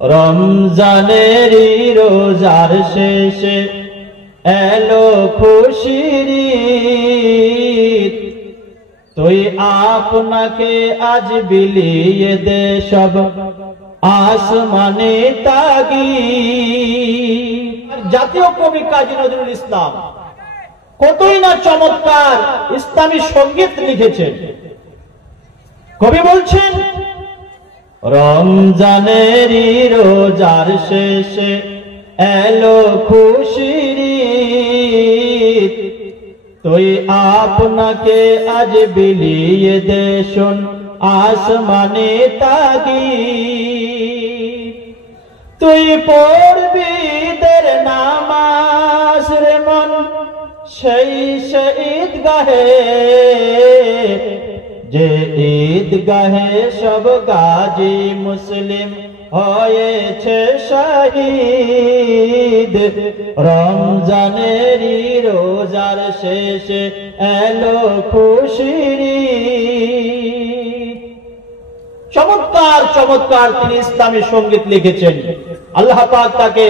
রমজানেরই রোজার শেষে এলো খুশির ঈদ, তুই আপনাকে আজ বিলিয়ে দে সব আসমানে তাগীদ। জাতীয় কবি কাজী নজরুল ইসলাম কতই না চমৎকার ইসলামী সঙ্গীত লিখেছেন। কবি বলছেন, রমজানেরই রোজার শেষে এলো খুশির ঈদ, তুই আপনাকে আজ বিলিয়ে দে শোন আসমানে তাগীদ। তুই পড়বি দের নামাজ রে মন সেই ঈদগাহে, যে ঈদগাহে সব গাজী মুসলিম হয়েছে শহীদ। রমজানেরই রোজার শেষে এলো খুশির ঈদ। চমৎকার চমৎকার তিনি ইসলামী সঙ্গীত লিখেছেন। আল্লাহ পাক তাকে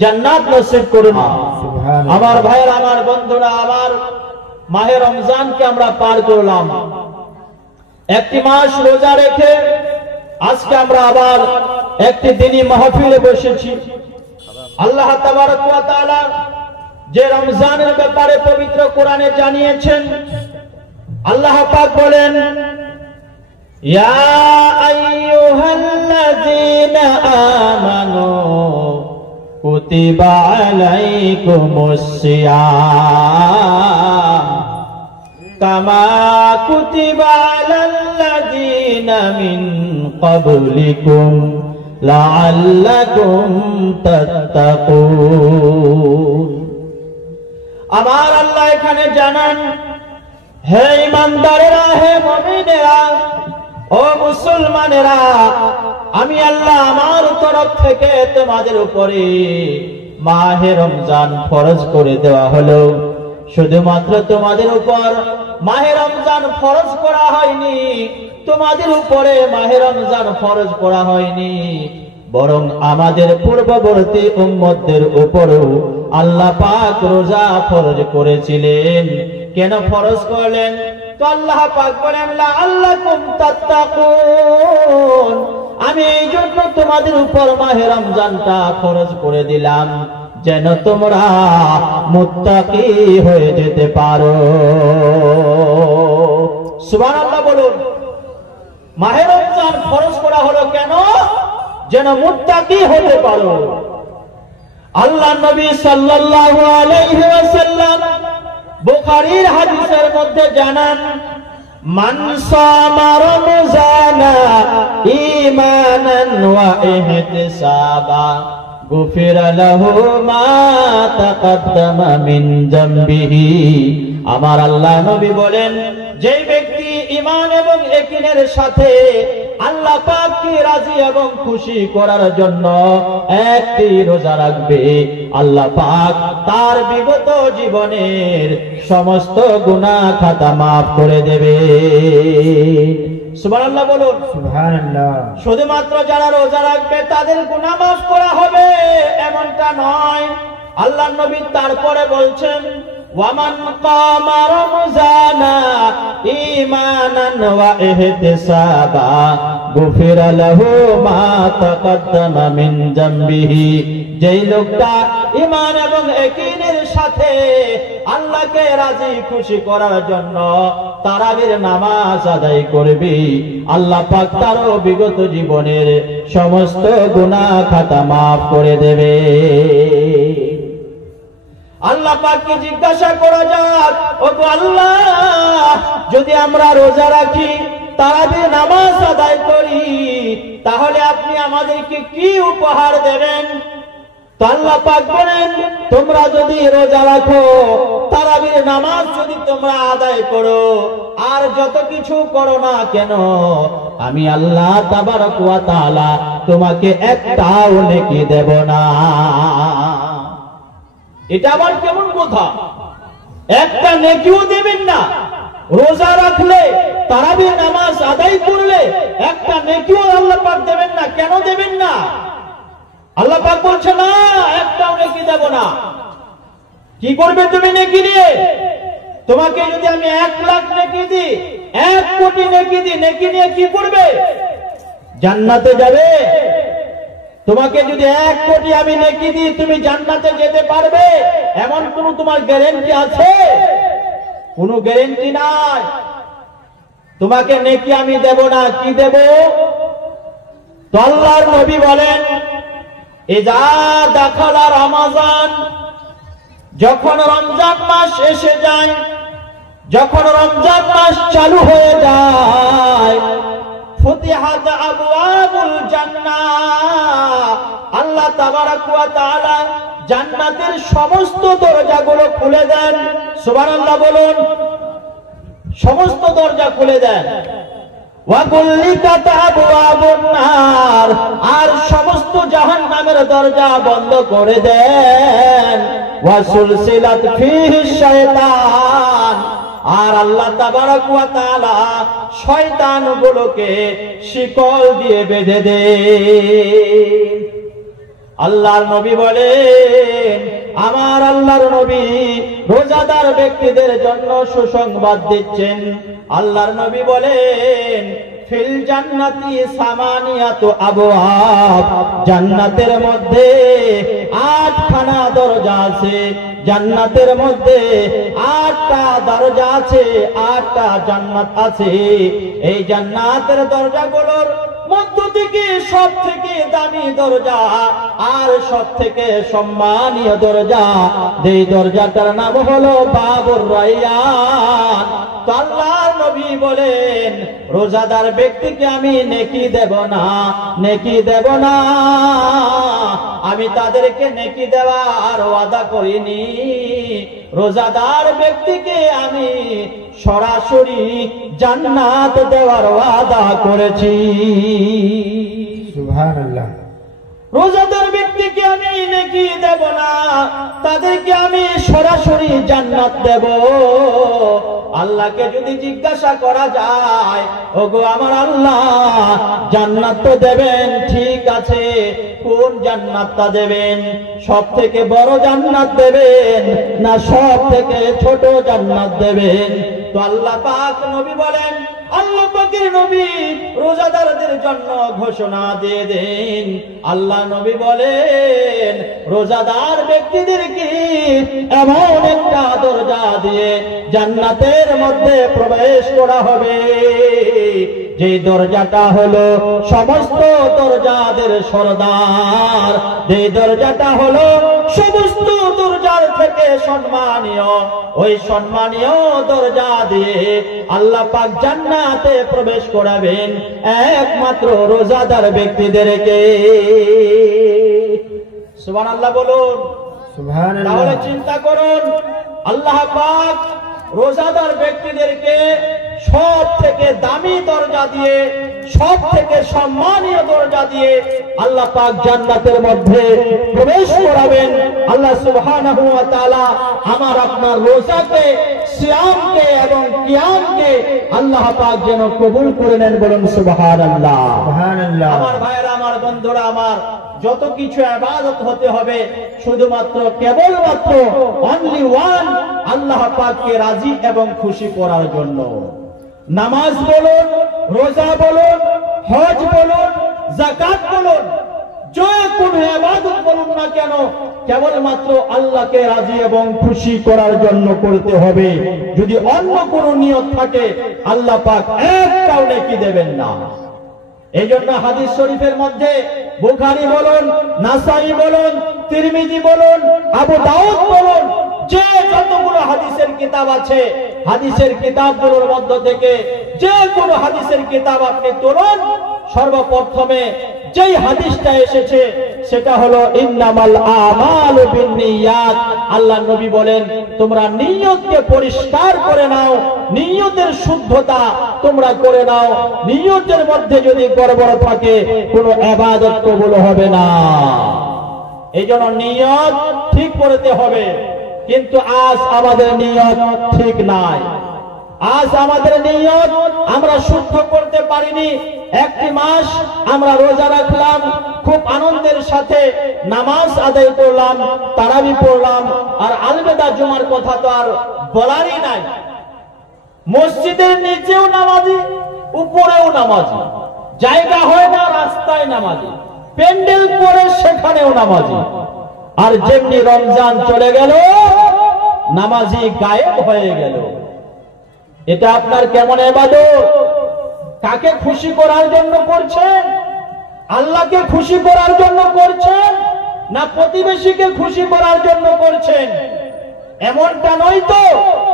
জান্নাত নসিব করুন। আমার ভাইয়েরা, আমার বন্ধুরা, আমার মাহে রমজানকে আমরা পার করলাম। একটি মাস রোজা রেখে আজকে আমরা আবার একটি দিনী মাহফিলে বসেছি। আল্লাহ তাবারক ওয়া তাআলা যে রমজানের ব্যাপারে পবিত্র কোরআনে জানিয়েছেন, আল্লাহ পাক বলেন, ইয়া আইয়ুহাল্লাযীনা আমানু কুতিবা আলাইকুমুস সিয়াম কামা কুতিবা আলাল্লাযীনা মিন ক্বাবলিকুম লাআল্লাকুম তাত্তাকুন। আমার আল্লাহ এখানে জানান, হে ঈমানদারেরা, হে মুমিনেরা, ও মুসলমানেরা, আমি আল্লাহ আমার তরফ থেকে তোমাদের উপরে মাহে রমজান ফরজ করে দেওয়া হলো। শুধুমাত্র তোমাদের উপর মাহে রমজান ফরজ করা হয়নি, তোমাদের উপরে মাহে রমজান ফরজ করা হয়নি, বরং আমাদের পূর্ববর্তী উম্মতদের উপরও আল্লাহ পাক রোজা ফরজ করেছিলেন। কেন ফরজ করলেন? তো আল্লাহ পাক বলেন, লাআল্লাকুম তাত্তাকুন, আমি এই জন্য তোমাদের উপর মাহে রমজানটা ফরজ করে দিলাম যেন তোমরা মুত্তাকি হয়ে যেতে পারো। সুবহানাল্লাহ বলুন। মাহে রমজান ফরজ করা হলো কেন? যেন মুত্তাকি হতে পারো। আল্লাহ নবী সাল্লাল্লাহু আলাইহি ওয়াসাল্লাম বুখারীর হাদিসের মধ্যে জানান, মান সামা রমজানা ঈমানান ওয়া ইহতিসাবা গুফিরা লাহু মা তাকাদ্দামা মিন যামবিহি। আমার আল্লাহ নবী বলেন, যে ব্যক্তি ঈমান এবং ইয়াকিনের সাথে আল্লাহ পাককে রাজি এবং খুশি করার জন্য একটি রোজা রাখবে, আল্লাহ পাক তার বিগত জীবনের সমস্ত গুনাহ খাতা মাফ করে দেবে। সুবহানাল্লাহ বলুন। সুবহানাল্লাহ। শুধুমাত্র যারা রোজা রাখবে তাদের গুনাহ মাফ করা হবে এমনটা নয়। আল্লাহ নবী তারপরে বলছেন, ওয়ামান কামা রমজানা ঈমানান ওয়া ইহতিসাবা গুফিরা লাহু মা তাকাদ্দামা মিন যামবিহি। যেই লোকটা ঈমান এবং ইয়াকিনের সাথে আল্লাহকে রাজি খুশি করার জন্য তারাবির নামাজ আদায় করবে, আল্লাহ পাক তারও বিগত জীবনের সমস্ত গুনাহ খাতা মাফ করে দেবে। আল্লাহ পাককে জিজ্ঞাসা করা যাক, ওগো আল্লাহ, যদি আমরা রোজা রাখি, তারাবির নামাজ আদায় করি, তাহলে আপনি আমাদেরকে কি উপহার দেবেন? তো আল্লাহ পাক বলেন, তোমরা যদি রোজা রাখো, তারাবির নামাজ যদি তোমরা আদায় করো, আর যত কিছু করো না কেন, আমি আল্লাহ তাবারক ওয়া তাআলা তোমাকে একটাও নেকি দেব না। এটা আবার কেমন কথা? একটা নেকিও দেবেন না? রোজা রাখলে, তারাবির নামাজ আদায় করলে একটা নেকিও আল্লাহ পাক দেবেন না? কেন দেবেন না? আল্লাহ পাক বলছে না, একটাও নেকি দেব না। কি করবে তুমি নেকি নিয়ে? তোমাকে যদি আমি 1 লাখ নেকি দিই, 1 কোটি নেকি দিই, নেকি নিয়ে কি করবে? জান্নাতে যাবে? তোমাকে যদি 1 কোটি আমি নেকি দিই, তুমি জান্নাতে যেতে পারবে? এমন কোন তোমার গ্যারান্টি আছে? কোনো গ্যারান্টি নাই। তোমাকে নেকি আমি দেব না। কি দেব? তো আল্লাহর নবী বলেন, ইজা দাখালা রমাজান, যখন রমজান মাস এসে যায়, যখন রমজান মাস চালু হয়ে যায়, ফুতিহাত আবওয়াবুল জান্নাহ, আল্লাহ তাবারাক ওয়া তাআলা জান্নাতের সমস্ত দরজাগুলো খুলে দেন। সুবহানাল্লাহ বলুন। সমস্ত দরজা খুলে দেন। ওয়া গুল্লিকাত আবওয়াবুন নার, আর সমস্ত জাহান্নামের দরজা বন্ধ করে দেন। ওয়া সুলসিলাত ফীহি শায়তান, আর আল্লাহ তাবারাক ওয়া তাআলা শয়তানগুলোকে শিকল দিয়ে বেঁধে দেন। আল্লাহর নবী বলেন, আমার আল্লাহর নবী রোজাদার ব্যক্তিদের জন্য সুসংবাদ দিচ্ছেন। আল্লাহর নবী বলেন, ফিল জান্নাতি সামানিয়াতু আবওয়াব, জান্নাতের মধ্যে 8খানা দরজা আছে। জান্নাতের মধ্যে 8টা দরজা আছে, 8টা জান্নাত আছে। এই জান্নাতের দরজাগুলোর মধ্য থেকে সব থেকে দামি দরজা আর সব থেকে সম্মানীয় দরজা, এই দরজাটার নাম হলো বাবুর রায়্যান। তো আল্লাহর নবী বলেন, রোজাদার ব্যক্তিকে আমি নেকি দেব না, নেকি দেব না। আমি তাদেরকে নেকি দেওয়ার ওয়াদা করিনি। রোজাদার ব্যক্তিকে আমি সরাসরি জান্নাত দেওয়ার ওয়াদা করেছি। সুবহানাল্লাহ। রোজাদার ব্যক্তিকে আমি নেকি দেব না, তাদেরকে আমি সরাসরি জান্নাত দেব। আল্লাহকে যদি জিজ্ঞাসা করা যায়, ওগো আমার আল্লাহ, জান্নাত তো দেবেন, ঠিক আছে, কোন জান্নাতটা দেবেন? সব থেকে বড় জান্নাত দেবেন না সব থেকে ছোট জান্নাত দেবেন? তো আল্লাহ পাক নবী বলেন, আল্লাহ পাকের নবী রোজাদারদের জন্য ঘোষণা দিয়ে দেন। আল্লাহ নবী বলেন, রোজাদার ব্যক্তিদেরকে এমন একটা দরজা দিয়ে জান্নাতের মধ্যে প্রবেশ করা হবে, যে দরজাটা হলো সমস্ত দরজাদের সরদার, যে দরজাটা হলো সমস্ত দরজার থেকে সম্মানীয়। ওই সম্মানীয় দরজা দিয়ে আল্লাহ পাক জান্নাতে প্রবেশ করাবেন একমাত্র রোজাদার ব্যক্তিদেরকে। সুবহানাল্লাহ বলুন। সুবহানাল্লাহ। তাহলে চিন্তা করুন, আল্লাহ পাক রোজাদার ব্যক্তিদেরকে সব থেকে দামি দরজা দিয়ে, সব থেকে সম্মানীয় দরজা দিয়ে আল্লাহ পাক জান্নাতের মধ্যে প্রবেশ করাবেন। আল্লাহ সুবহানাহু ওয়া তাআলা আমার আপনার রোজাকে, সিয়ামকে এবং কিয়ামকে আল্লাহ পাক যেন কবুল করে নেন। বলুন সুবহানাল্লাহ। সুবহানাল্লাহ। আমার ভাইরা, আমার বন্ধুরা, আমার যত কিছু ইবাদত হতে হবে শুধুমাত্র কেবলমাত্র অনলি ওয়ান আল্লাহ পাককে রাজি এবং খুশি করার জন্য। নামাজ বলুন, রোজা বলুন, হজ বলুন, যাকাত বলুন, যে কোনো ইবাদত বলুন না কেন, কেবলমাত্র আল্লাহকে রাজি এবং খুশি করার জন্য করতে হবে। যদি অন্য কোনো নিয়ত থাকে, আল্লাহ পাক একটাও নেকি দেবেন না। এই জন্য হাদিস শরীফের মধ্যে বুখারী বলুন, নাসাই বলুন, তিরমিজি বলুন, আবু দাউদ বলুন, যে যতগুলো হাদিসের কিতাব আছে, হাদিসের কিতাবগুলোর মধ্য থেকে যে কোনো হাদিসের কিতাব আপনি তুলুন, সর্বপ্রথমে যেই হাদিসটা এসেছে সেটা হলো ইন্নামাল আমালু বিন্নিয়াত। আল্লাহ নবী বলেন, তোমরা নিয়তকে পরিষ্কার করে নাও, নিয়তের শুদ্ধতা তোমরা করে নাও। নিয়তের মধ্যে যদি গড়বড় থাকে, কোনো ইবাদত কবুল হবে না। এই জন্য নিয়ত ঠিক করতে হবে। কিন্তু আজ আমাদের নিয়ত ঠিক নাই। আজ আমাদের নিয়ত আমরা শুদ্ধ করতে পারিনি। একটি মাস আমরা রোজা রাখলাম, খুব আনন্দের সাথে নামাজ আদায় করলাম, তারাবি পড়লাম। আর আলবেদা জুমার কথা তো আর বলারই নাই। মসজিদের নিচেও নামাজি, উপরেও নামাজি, জায়গা হয় না রাস্তায় নামাজি, প্যান্ডেল করে সেখানেও নামাজি। আর যেমনি রমজান চলে গেল নামাজি গায়েব হয়ে গেল। এটা আপনার কেমন ইবাদত? কাকে খুশি করার জন্য করছেন? আল্লাহকে খুশি করার জন্য করছেন না প্রতিবেশীকে খুশি করার জন্য করছেন? এমনটা নয় তো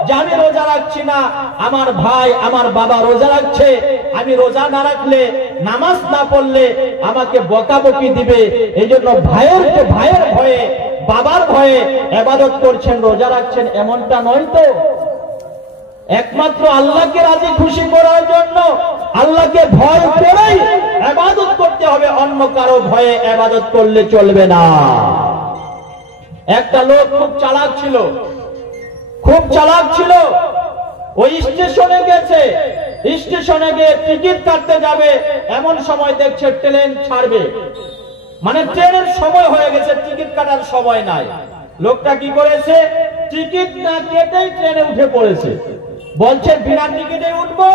যে আমি রোজা রাখছি না, আমার ভাই আমার বাবা রোজা রাখছে, আমি রোজা না রাখলে, নামাজ না পড়লে আমাকে বকাবকি দিবে, এই জন্য ভাইয়ের ভয়ে, বাবার ভয়ে ইবাদত করছেন, রোজা রাখছেন, এমনটা নয় তো। একমাত্র আল্লাহকে রাজি খুশি করার জন্য আল্লাহকে ভয় করেই ইবাদত করতে হবে, অন্য কারো ভয়ে ইবাদত করলে চলবে না। একটা লোক খুব চালাক ছিল, ওই স্টেশনে গেছে, স্টেশনে গিয়ে টিকিট কাটতে যাবে, এমন সময় দেখছে ট্রেন ছাড়বে, মানে ট্রেনের সময় হয়ে গেছে, টিকিট কাটার সময় নাই। লোকটা কি করেছে? টিকিট না কেটেই ট্রেনে উঠে পড়েছে। বলছে বিনা টিকিটে উঠবো,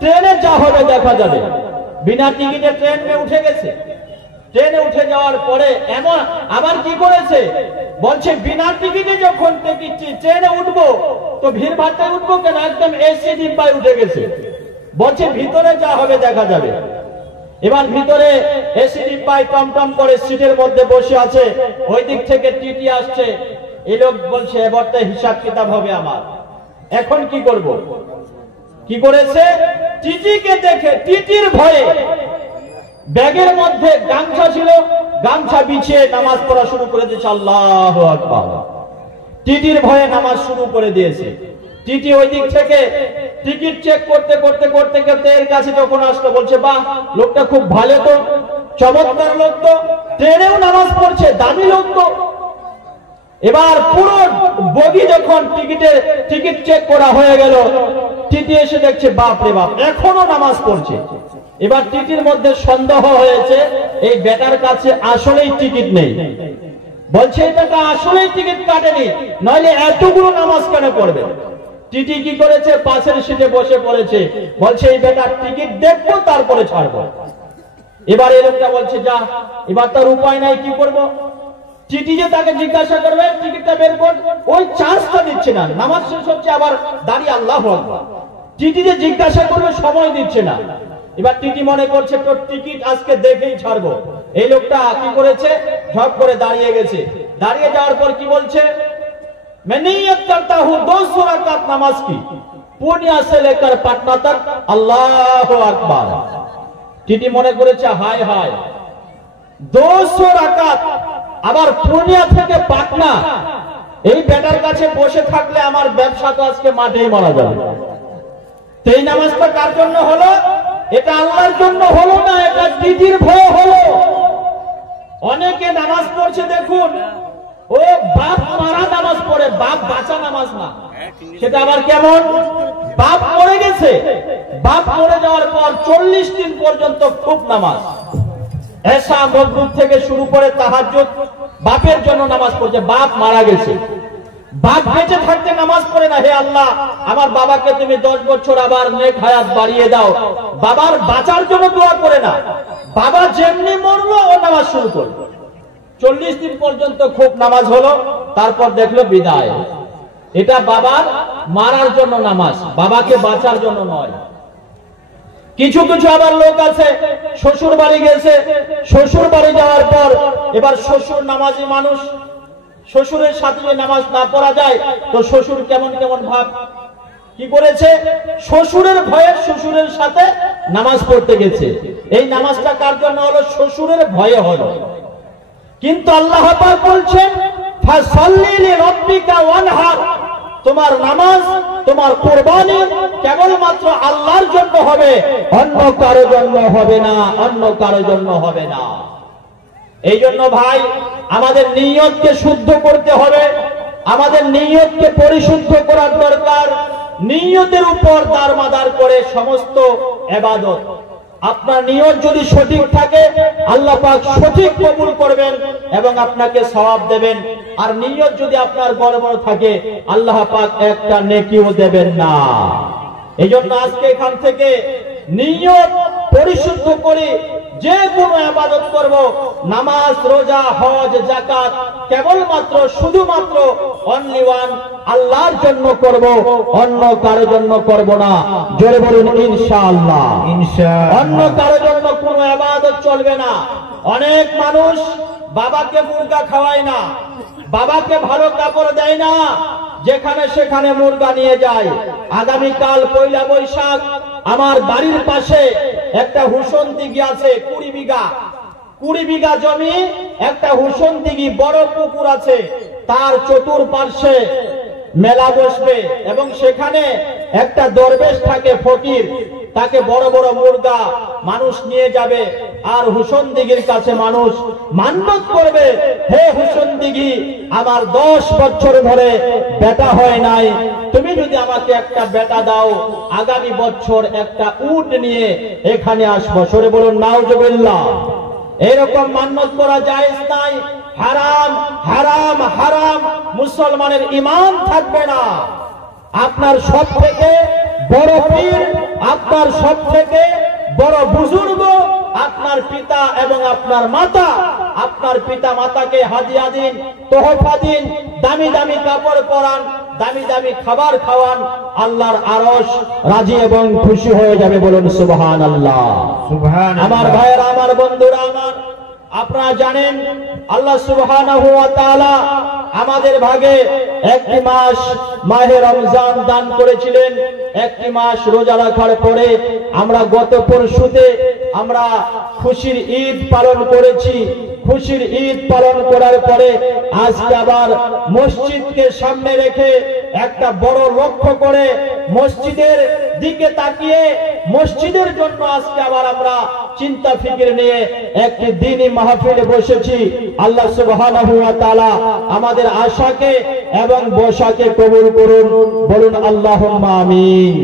ট্রেনে যা হবে দেখা যাবে। বিনা টিকিটে ট্রেনে উঠে গেছে। ট্রেনে উঠে যাওয়ার পরে এমন আবার কি করেছে? বলছে বিনা টিকিটে যখন ট্রেনে উঠবো তো ভিড় ভাট্টায় উঠবো কেন, একদম এসি ডিব্বায় উঠে গেছে। বলছে ভিতরে যা হবে দেখা যাবে। এবার ভিতরে এসি ডিব্বায় টমটম করে সিটের মধ্যে বসে আছে, ওই দিক থেকে টিটি আসছে। এই লোক বলছে এবারটা হিসাব কিতাব হবে আমার, এখন কি করব? কি করেছে? টিটিকে দেখে, টিটির ভয়ে ব্যাগের মধ্যে গামছা ছিল, গামছা বিছিয়ে নামাজ পড়া শুরু করে দিয়েছে। আল্লাহু আকবার। টিটির ভয়ে নামাজ শুরু করে দিয়েছে। টিটি ওই দিক থেকে টিকিট চেক করতে এর কাছে যখন আসলো, বলছে বাহ, লোকটা খুব ভালো তো, চমৎকার লোক তো, ট্রেনেও নামাজ পড়ছে, দামি লোক তো। এবার পুরো বগি যখন টিকিট চেক করা হয়ে গেল, টিটি এসে দেখছে বাপ রে বাপ, এখনো নামাজ পড়ছে। এবার টিটির মধ্যে সন্দেহ হয়েছে, এই বেটার কাছে আসলেই টিকিট নেই। বলছে এই বেটা আসলেই টিকিট কাটেনি, নইলে এতগুলো নামাজ কেন পড়বে? টিটি কি করেছে? পাশের সিটে বসে পড়েছে। বলছে এই বেটার টিকিট দেখবো তারপরে ছাড়বো। এবার এই লোকটা বলছে যা, এবার তার উপায় নাই, কি করব? টিটি যে তাকে জিজ্ঞাসা করবে টিকিটটা বের কর, ওই চান্সটা দিচ্ছে না। নামাজ শেষ হচ্ছে, আবার দাঁড়িয়ে আল্লাহু আকবার। টিটি যে জিজ্ঞাসা করবে সময় দিচ্ছে না। এবার টিটি মনে করছে তোর টিকিট আজকে দেখেই ছাড়বো। এই লোকটা কি করেছে? ঝপ করে দাঁড়িয়ে গেছে। দাঁড়িয়ে যাওয়ার পর কি বলছে? मैं नियत करता हूं 200 रकात नमाज की, पूर्णिया से लेकर पटना तक, अल्लाहु अकबर। টিটি মনে করেছে হায় হায়, 200 রাকাত আবার পূর্ণিয়া থেকে পাটনা, এই বেটার কাছে বসে থাকলে আমার ব্যবসা তো আজকে মাঠেই মারা যাবে। এই নামাজটা কার জন্য হলো? এটা আল্লাহর জন্য হলো না, এটা টিটির ভয় হলো। অনেকে নামাজ পড়ছে দেখুন, ও বাপ মারা নামাজ পড়ে, বাপ বাঁচা নামাজ না। সেটা আবার কেমন? বাপ মরে গেছে, বাপ মরে যাওয়ার পর 40 দিন পর্যন্ত খুব নামাজ, এশা মাগরিব থেকে শুরু করে তাহাজ্জুদ, বাপের জন্য নামাজ পড়ছে। বাপ মারা গেছে, বাপ বেঁচে থাকতে নামাজ পড়ে না, হে আল্লাহ আমার বাবাকে তুমি 10 বছর আবার নেক হায়াত বাড়িয়ে দাও। বাবার বাঁচার জন্য দোয়া করে না, বাবা যেমনি মরলো ও নামাজ শুরু করলো। 40 দিন পর্যন্ত খুব নামাজ হলো, তারপর দেখলো বিদায়। এটা বাবার মারার জন্য নামাজ, বাবাকে বাঁচার জন্য নয়। কিছু কিছু আবার লোক আছে শ্বশুর বাড়ি গেছে, শ্বশুর বাড়ি যাওয়ার পর এবার শ্বশুর নামাজি মানুষ, শ্বশুরের সাথে যে নামাজ না পড়া যায় তো শ্বশুর কেমন কেমন ভাব। কি করেছে? শ্বশুরের ভয়ে শ্বশুরের সাথে নামাজ পড়তে গেছে। এই নামাজটা কার জন্য হলো? শ্বশুরের ভয়ে হলো। কিন্তু আল্লাহ পাক বলছেন ফাসাল্লি লিরাব্বিকা ওয়ানহার, তোমার নামাজ, তোমার কুরবানি কেবলমাত্র আল্লাহর জন্য হবে, অন্য কারো জন্য হবে না, অন্য কারো জন্য হবে না। এই জন্য ভাই আমাদের নিয়তকে শুদ্ধ করতে হবে, আমাদের নিয়তকে পরিশুদ্ধ করার দরকার। নিয়তের উপর দারমাদার করে সমস্ত ইবাদত। আপনার নিয়ত যদি সঠিক থাকে আল্লাহ পাক সঠিক কবুল করবেন এবং আপনাকে সওয়াব দেবেন। আর নিয়ত যদি আপনার গড়বড় থাকে আল্লাহ পাক একটা নেকিও দেবেন না। এইজন্য আজকে এখান থেকে নিয়ত পরিশুদ্ধ করে যে কোনো ইবাদত করব, নামাজ, রোজা, হজ, যাকাত কেবলমাত্র শুধুমাত্র অনলি ওয়ান আল্লাহর জন্য করব, অন্য কারোর জন্য করব না। জোরে বলুন ইনশাআল্লাহ। অন্য কারোর জন্য কোনো ইবাদত চলবে না। অনেক মানুষ বাবাকে মুরগা খাওয়ায় না, বাবাকে ভালো কাপড় দেয় না, যেখানে সেখানে মুরগা নিয়ে যায়। আগামীকাল পয়লা বৈশাখ আমার বাড়ির পাশে একটা হুসন দিঘি আছে, 20 বিঘা জমি, একটা হুসন দিঘি বড় পুকুর আছে, তার চতুর্পার্শ্বে মেলা বসবে এবং সেখানে একটা দরবেশ থাকে, ফকির, তাকে বড় বড় মুরগা মানুষ নিয়ে যাবে। আর হুসন দিঘির কাছে মানুষ মান্যত করবে, হে হুসন দিঘি, আমার 10 বছর ধরে বেটা হয় নাই, তুমি যদি আমাকে একটা বেটা দাও, আগামী বছর একটা উট নিয়ে এখানে আসবো। সরে বলুন নাউজুবিল্লাহ। এরকম মান্যত করা জায়েজ নাই, হারাম হারাম হারাম। মুসলমানের ঈমান থাকবে না। আপনার সব থেকে বড় পীর, আপনার সব থেকে বড় বুজুর্গ আপনার পিতা এবং আপনার মাতা। আপনার পিতা মাতাকে হাদিয়া দিন, তোহফা দিন, দামি দামি কাপড় পরান, দামি দামি খাবার খাওয়ান, আল্লাহর আরশ রাজি এবং খুশি হয়ে যাবে। বলুন সুবহানাল্লাহ। আমার ভাইয়েরা, আমার বন্ধুরা আমার, আপনারা জানেন আল্লাহ সুবহানাহু ওয়া তাআলা আমাদের ভাগে একটি মাস মাহে রমজান দান করেছিলেন। একটি মাস রোজা রাখার পরে আমরা গত পরশুতে আমরা খুশির ঈদ পালন করেছি। খুশির ঈদ পালন করার পরে আজকে আবার মসজিদকে সামনে রেখে একটা বড় লক্ষ্য করে মসজিদের দিকে তাকিয়ে মসজিদের জন্য আজকে আবার আমরা চিন্তা ফিকির নিয়ে একটি দ্বীনি মাহফিলে বসেছি। আল্লাহ সুবহানাহু ওয়া তাআলা আমাদের আশাকে এবং বসাকে কবুল করুন। বলুন আল্লাহুম্মা আমিন।